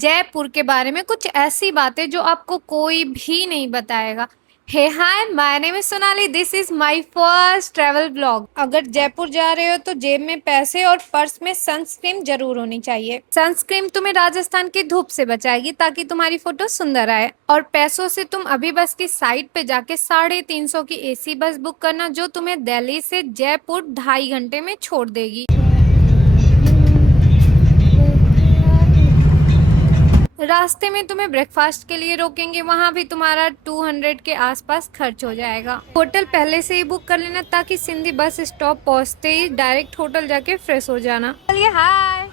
जयपुर के बारे में कुछ ऐसी बातें जो आपको कोई भी नहीं बताएगा। Hey hi, my name is Sonali, this is my first travel blog. अगर जयपुर जा रहे हो तो जेब में पैसे और पर्स में सनस्क्रीन जरूर होनी चाहिए। सनस्क्रीन तुम्हें राजस्थान की धूप से बचाएगी ताकि तुम्हारी फोटो सुंदर आए। और पैसों से तुम अभी बस की साइट पे जाके 350 की एसी बस बुक करना, जो तुम्हें दिल्ली से जयपुर 2.5 घंटे में छोड़ देगी। रास्ते में तुम्हें ब्रेकफास्ट के लिए रोकेंगे, वहाँ भी तुम्हारा 200 के आसपास खर्च हो जाएगा। होटल पहले से ही बुक कर लेना ताकि सिंधी बस स्टॉप पहुँचते ही डायरेक्ट होटल जाके फ्रेश हो जाना। चलिए हाय,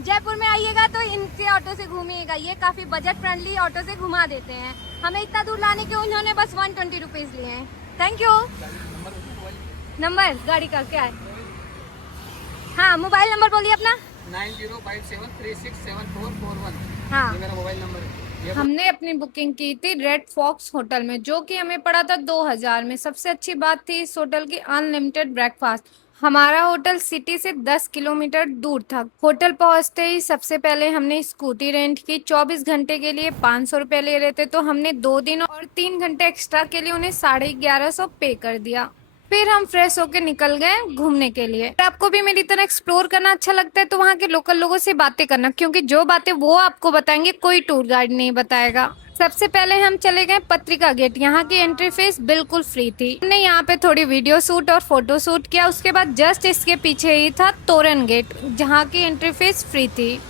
जयपुर में आइएगा तो इनके ऑटो से घूमिएगा, ये काफी बजट फ्रेंडली ऑटो से घुमा देते हैं। हमें इतना दूर लाने के उन्होंने बस 120 रुपीज लिए हैं। Thank you. नंबर गाड़ी का क्या है? हाँ, मोबाइल नंबर बोलिए अपना। 9057367441। हाँ, ये मेरा मोबाइल नंबर है। हमने अपनी बुकिंग की थी रेड फॉक्स होटल में, जो कि हमें पड़ा था 2000 में। सबसे अच्छी बात थी इस होटल की अनलिमिटेड ब्रेकफास्ट। हमारा होटल सिटी से 10 किलोमीटर दूर था। होटल पहुंचते ही सबसे पहले हमने स्कूटी रेंट की। 24 घंटे के लिए 500 रुपये ले रहे थे, तो हमने 2 दिन और 3 घंटे एक्स्ट्रा के लिए उन्हें 1150 पे कर दिया। फिर हम फ्रेश होके निकल गए घूमने के लिए। अगर आपको भी मेरी तरह एक्सप्लोर करना अच्छा लगता है तो वहाँ के लोकल लोगों से बातें करना, क्योंकि जो बातें वो आपको बताएंगे कोई टूर गाइड नहीं बताएगा। सबसे पहले हम चले गए पत्रिका गेट। यहाँ की एंट्री फीस बिल्कुल फ्री थी। हमने यहाँ पे थोड़ी वीडियो शूट और फोटो शूट किया। उसके बाद जस्ट इसके पीछे ही था तोरण गेट, जहाँ की एंट्री फीस फ्री थी।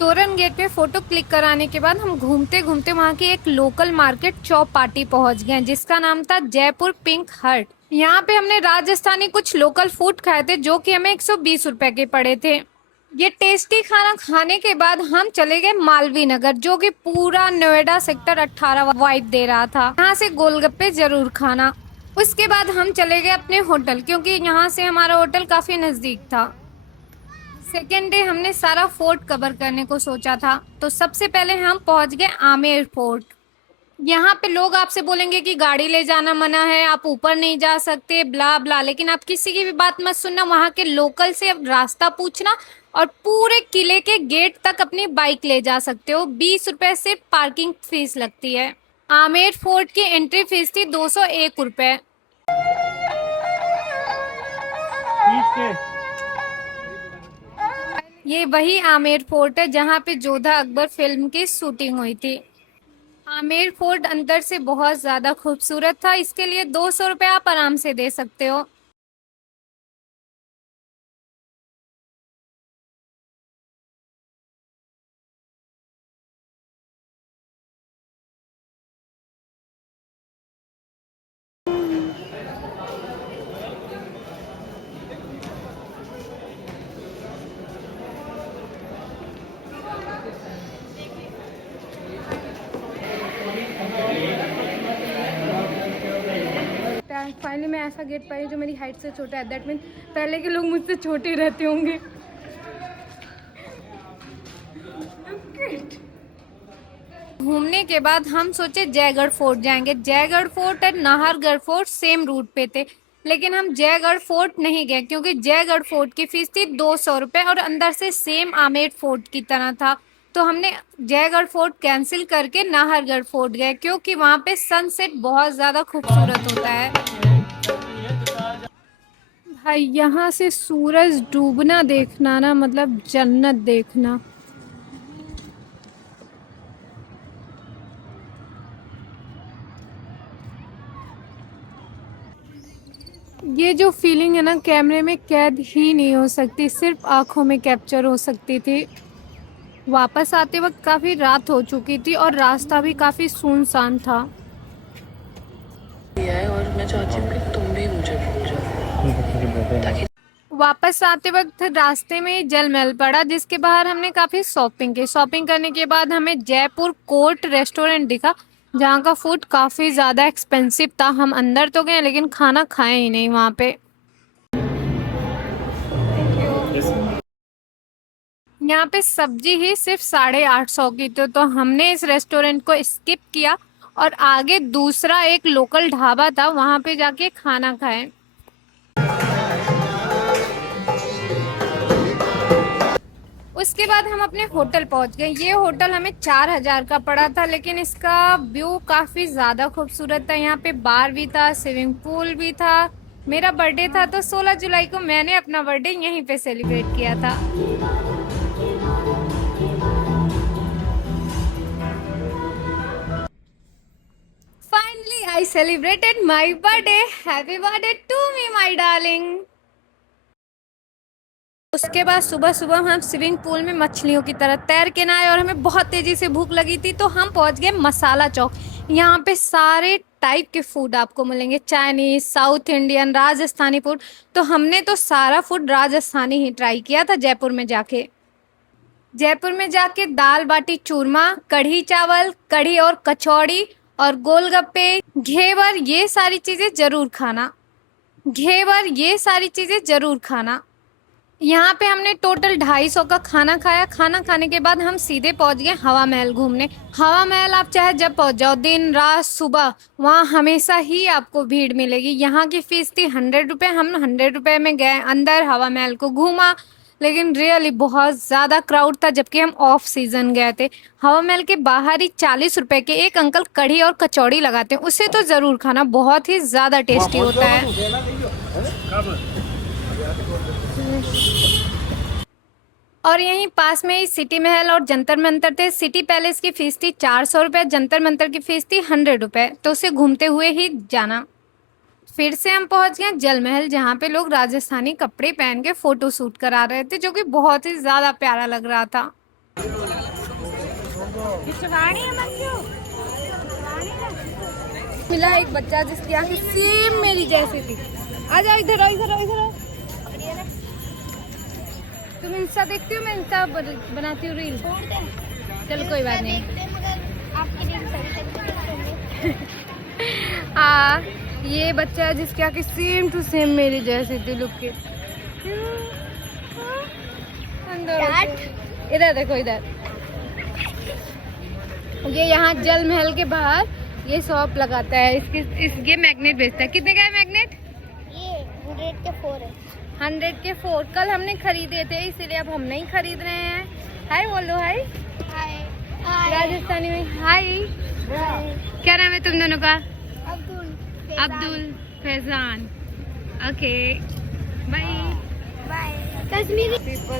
तोरण गेट में फोटो क्लिक कराने के बाद हम घूमते घूमते वहाँ की एक लोकल मार्केट चौपाटी पहुँच गए, जिसका नाम था जयपुर पिंक हर्ट। यहाँ पे हमने राजस्थानी कुछ लोकल फूड खाए थे, जो कि हमें 120 रुपए के पड़े थे। ये टेस्टी खाना खाने के बाद हम चले गए मालवीय नगर, जो कि पूरा नोएडा सेक्टर 18 वाइब दे रहा था। यहाँ से गोलगप्पे जरूर खाना। उसके बाद हम चले गए अपने होटल, क्योंकि यहाँ से हमारा होटल काफी नजदीक था। सेकेंड डे हमने सारा फोर्ट कवर करने को सोचा था, तो सबसे पहले हम पहुंच गए आमेर फोर्ट। यहाँ पे लोग आपसे बोलेंगे कि गाड़ी ले जाना मना है, आप ऊपर नहीं जा सकते, ब्ला ब्ला, लेकिन आप किसी की भी बात मत सुनना। वहाँ के लोकल से अब रास्ता पूछना और पूरे किले के गेट तक अपनी बाइक ले जा सकते हो। 20 रुपए से पार्किंग फीस लगती है। आमेर फोर्ट की एंट्री फीस थी 201 रुपए। ये वही आमेर फोर्ट है जहाँ पे जोधा अकबर फिल्म की शूटिंग हुई थी। आमेर फोर्ट अंदर से बहुत ज्यादा खूबसूरत था, इसके लिए 200 रुपये आप आराम से दे सकते हो। फाइनली मैं ऐसा गेट पाई जो मेरी हाइट से छोटा है। दैट मीन पहले के लोग मुझसे छोटे रहते होंगे। घूमने के बाद हम सोचे जयगढ़ फोर्ट जाएंगे। जयगढ़ फोर्ट और नाहरगढ़ फोर्ट सेम रूट पे थे, लेकिन हम जयगढ़ फोर्ट नहीं गए, क्योंकि जयगढ़ फोर्ट की फीस थी 200 रुपये और अंदर से सेम आमेर फोर्ट की तरह था। तो हमने जयगढ़ फोर्ट कैंसिल करके नाहरगढ़ फोर्ट गए, क्योंकि वहाँ पे सनसेट बहुत ज़्यादा खूबसूरत होता है। भाई, यहाँ से सूरज डूबना देखना ना, मतलब जन्नत देखना। ये जो फीलिंग है ना, कैमरे में कैद ही नहीं हो सकती, सिर्फ आंखों में कैप्चर हो सकती थी। वापस आते वक्त काफी रात हो चुकी थी और रास्ता भी काफी सुनसान था। और मैं चाहती हूँ कि तुम भी मुझे भूल जाओ ताकि वापस आते वक्त रास्ते में जल महल पड़ा, जिसके बाहर हमने काफी शॉपिंग की। शॉपिंग करने के बाद हमें जयपुर कोर्ट रेस्टोरेंट दिखा, जहाँ का फूड काफी ज्यादा एक्सपेंसिव था। हम अंदर तो गए लेकिन खाना खाए ही नहीं वहाँ पे। यहाँ पे सब्जी ही सिर्फ 850 की थी, तो हमने इस रेस्टोरेंट को स्किप किया और आगे दूसरा एक लोकल ढाबा था, वहाँ पे जाके खाना खाए। उसके बाद हम अपने होटल पहुंच गए। ये होटल हमें 4,000 का पड़ा था, लेकिन इसका व्यू काफी ज्यादा खूबसूरत था। यहाँ पे बार भी था, स्विमिंग पूल भी था। मेरा बर्थडे था तो 16 जुलाई को मैंने अपना बर्थडे यहीं पे सेलिब्रेट किया था। Finally I celebrated my birthday. Happy birthday to me my darling. उसके बाद सुबह सुबह हम स्विमिंग पूल में मछलियों की तरह तैर के ना आए और हमें बहुत तेजी से भूख लगी थी, तो हम पहुंच गए मसाला चौक। यहाँ पे सारे टाइप के फूड आपको मिलेंगे, Chinese, south Indian, Rajasthani food. तो हमने तो सारा फूड राजस्थानी ही ट्राई किया था जयपुर में जाके। जयपुर में जाके दाल बाटी चूरमा, कढ़ी चावल, कढ़ी और कचौड़ी और गोलगप्पे, घेवर, ये सारी चीजें जरूर खाना। घेवर, ये सारी चीजें जरूर खाना। यहाँ पे हमने टोटल 250 का खाना खाया। खाना खाने के बाद हम सीधे पहुंच गए हवा महल घूमने। हवा महल आप चाहे जब पहुंच जाओ, दिन रात सुबह, वहाँ हमेशा ही आपको भीड़ मिलेगी। यहाँ की फीस थी 100 रुपये। हम 100 रुपये में गए अंदर, हवा महल को घूमा, लेकिन रियली बहुत ज़्यादा क्राउड था, जबकि हम ऑफ सीजन गए थे। हवा महल के बाहर ही 40 रुपये के एक अंकल कढ़ी और कचौड़ी लगाते हैं, उसे तो ज़रूर खाना, बहुत ही ज़्यादा टेस्टी होता है। और यहीं पास में ही सिटी महल और जंतर मंतर थे। सिटी पैलेस की फीस थी 400 रुपये, जंतर मंतर की फीस थी 100 रुपये, तो उसे घूमते हुए ही जाना। फिर से हम पहुंच गए जल महल, जहाँ पे लोग राजस्थानी कपड़े पहन के फोटो शूट करा रहे थे, जो कि बहुत ही ज्यादा प्यारा लग रहा था। मिला एक बच्चा जिसकी आंखें सेम मेरी जैसी थी। आ जाओ इधर आओ, इधर आओ, इधर आओ। तुम इंस्टा देखती हो? मैं इंस्टा बनाती हूँ रील। चलो कोई बात नहीं। हाँ, ये बच्चा है जिसकी आंखें सेम टू सेम मेरी जैसी थी। लुक के इधर देखो, इधर। ये यहाँ जल महल के बाहर ये शॉप लगाता है, ये मैग्नेट बेचता है। कितने का है मैग्नेट? ये 100 के 4 है। 100 के 4 कल हमने खरीदे थे, इसीलिए अब हम नहीं खरीद रहे हैं। हाय बोलो, हाय। हाय राजस्थानी में हाय। क्या नाम है तुम दोनों का? अब्दुल, फैजान। Okay bye.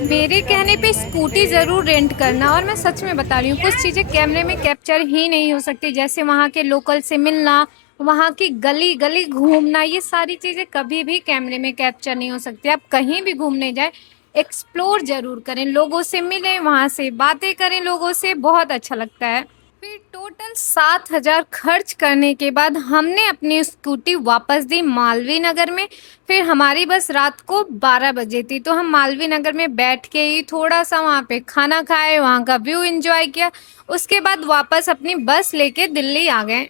मेरे कहने पे स्कूटी जरूर रेंट करना। और मैं सच में बता रही हूँ, कुछ चीजें कैमरे में कैप्चर ही नहीं हो सकती, जैसे वहाँ के लोकल से मिलना, वहाँ की गली गली घूमना, ये सारी चीजें कभी भी कैमरे में कैप्चर नहीं हो सकती। आप कहीं भी घूमने जाए, एक्सप्लोर जरूर करें, लोगों से मिलें, वहाँ से बातें करें लोगों से, बहुत अच्छा लगता है। फिर टोटल 7,000 खर्च करने के बाद हमने अपनी स्कूटी वापस दी मालवीय नगर में। फिर हमारी बस रात को 12 बजे थी, तो हम मालवीय नगर में बैठ के ही थोड़ा सा वहाँ पे खाना खाए, वहाँ का व्यू एंजॉय किया। उसके बाद वापस अपनी बस लेके दिल्ली आ गए।